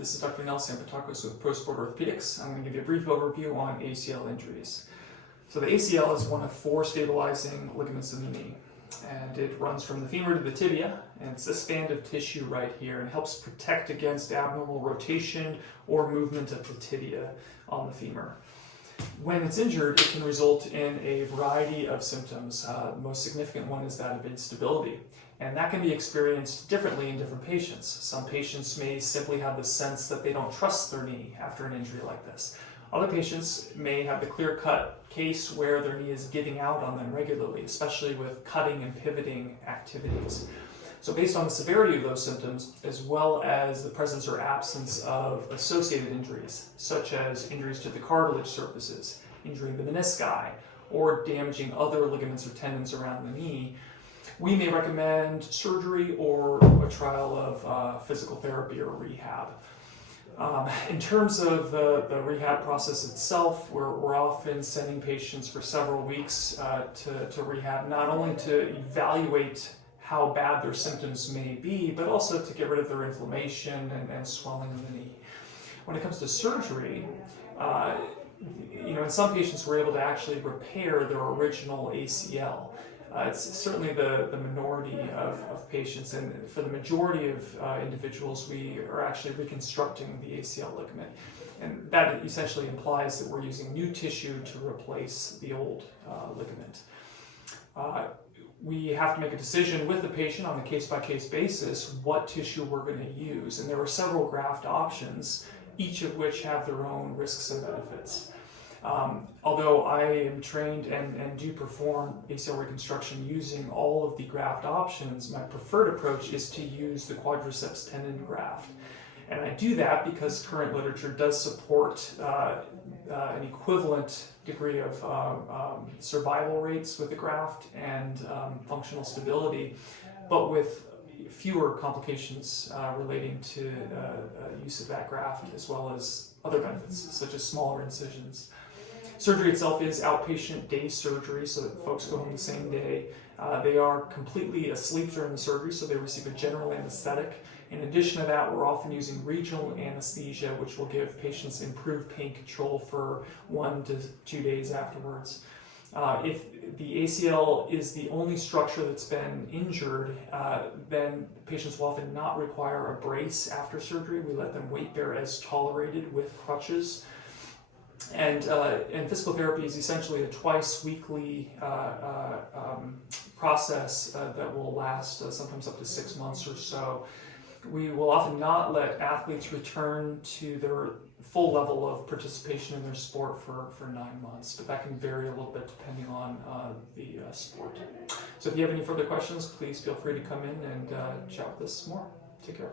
This is Dr. Nels Sampatacos with Pro Sport Orthopedics. I'm going to give you a brief overview on ACL injuries. So the ACL is one of four stabilizing ligaments in the knee, and it runs from the femur to the tibia, and it's this band of tissue right here, and helps protect against abnormal rotation or movement of the tibia on the femur. When it's injured, it can result in a variety of symptoms. The most significant one is that of instability, and that can be experienced differently in different patients. Some patients may simply have the sense that they don't trust their knee after an injury like this. Other patients may have the clear-cut case where their knee is giving out on them regularly, especially with cutting and pivoting activities. So based on the severity of those symptoms, as well as the presence or absence of associated injuries, such as injuries to the cartilage surfaces, injuring the menisci, or damaging other ligaments or tendons around the knee, we may recommend surgery or a trial of physical therapy or rehab. In terms of the rehab process itself, we're often sending patients for several weeks to rehab, not only to evaluate how bad their symptoms may be, but also to get rid of their inflammation and swelling in the knee. When it comes to surgery, in some patients we're able to actually repair their original ACL. It's certainly the minority of patients, and for the majority of individuals, we are actually reconstructing the ACL ligament. And that essentially implies that we're using new tissue to replace the old ligament. We have to make a decision with the patient on a case-by-case basis what tissue we're going to use. And there are several graft options, each of which have their own risks and benefits. Although I am trained and do perform ACL reconstruction using all of the graft options, my preferred approach is to use the quadriceps tendon graft. And I do that because current literature does support an equivalent degree of survival rates with the graft and functional stability, but with fewer complications relating to use of that graft, as well as other benefits, such as smaller incisions. Surgery itself is outpatient day surgery, so that folks go home the same day. They are completely asleep during the surgery, so they receive a general anesthetic. In addition to that, we're often using regional anesthesia, which will give patients improved pain control for 1 to 2 days afterwards. If the ACL is the only structure that's been injured, then patients will often not require a brace after surgery. We let them weight bear as tolerated with crutches. And physical therapy is essentially a twice-weekly process that will last sometimes up to 6 months or so. We will often not let athletes return to their full level of participation in their sport for 9 months, but that can vary a little bit depending on the sport. So if you have any further questions, please feel free to come in and chat with us more. Take care.